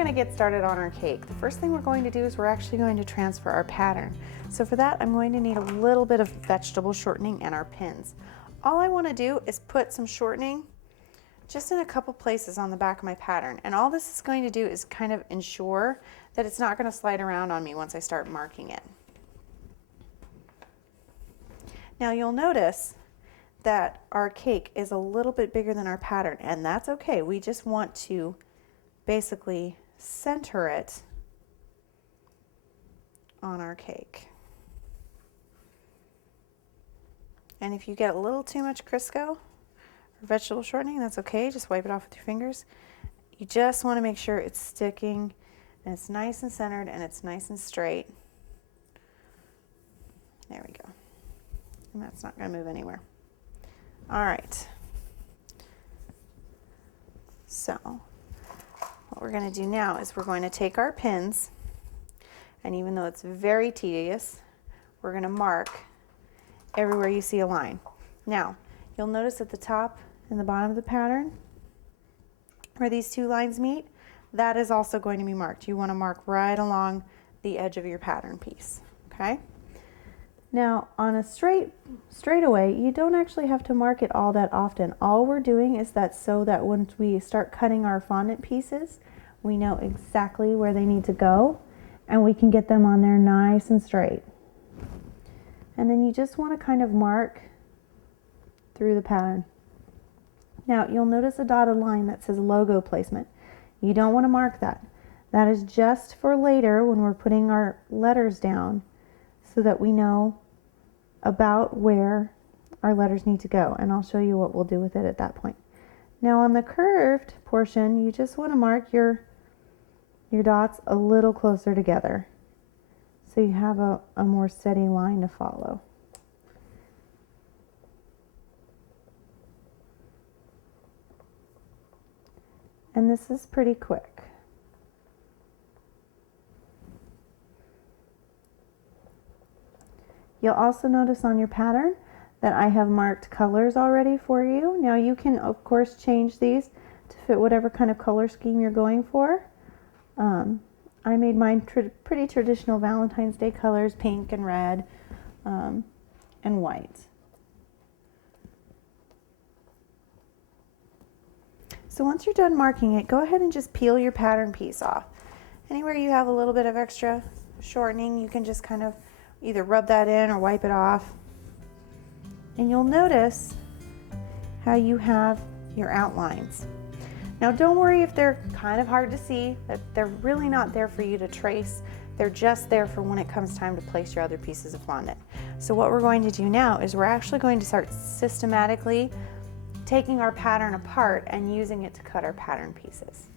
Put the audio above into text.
going to get started on our cake. The first thing we're going to do is we're actually going to transfer our pattern. So for that, I'm going to need a little bit of vegetable shortening and our pins. All I want to do is put some shortening just in a couple places on the back of my pattern. And all this is going to do is kind of ensure that it's not going to slide around on me once I start marking it. Now you'll notice that our cake is a little bit bigger than our pattern, and that's okay. We just want to basically center it on our cake. And if you get a little too much Crisco or vegetable shortening, that's okay. Just wipe it off with your fingers. You just want to make sure it's sticking and it's nice and centered and it's nice and straight. There we go. And that's not going to move anywhere. All right. So what we're going to do now is we're going to take our pins, and even though it's very tedious, we're going to mark everywhere you see a line. Now, you'll notice at the top and the bottom of the pattern where these two lines meet, that is also going to be marked. You want to mark right along the edge of your pattern piece, okay? Now, on a straightaway, you don't actually have to mark it all that often. All we're doing is that so that when we start cutting our fondant pieces, we know exactly where they need to go and we can get them on there nice and straight. And then you just want to kind of mark through the pattern. Now, you'll notice a dotted line that says logo placement. You don't want to mark that. That is just for later when we're putting our letters down, so that we know about where our letters need to go, and I'll show you what we'll do with it at that point. Now on the curved portion, you just want to mark your dots a little closer together so you have a more steady line to follow. And this is pretty quick. You'll also notice on your pattern that I have marked colors already for you. Now you can of course change these to fit whatever kind of color scheme you're going for. I made mine pretty traditional Valentine's Day colors, pink and red and white. So once you're done marking it, go ahead and just peel your pattern piece off. Anywhere you have a little bit of extra shortening, you can just kind of either rub that in or wipe it off. And you'll notice how you have your outlines. Now don't worry if they're kind of hard to see, that they're really not there for you to trace. They're just there for when it comes time to place your other pieces of fondant. So what we're going to do now is we're actually going to start systematically taking our pattern apart and using it to cut our pattern pieces.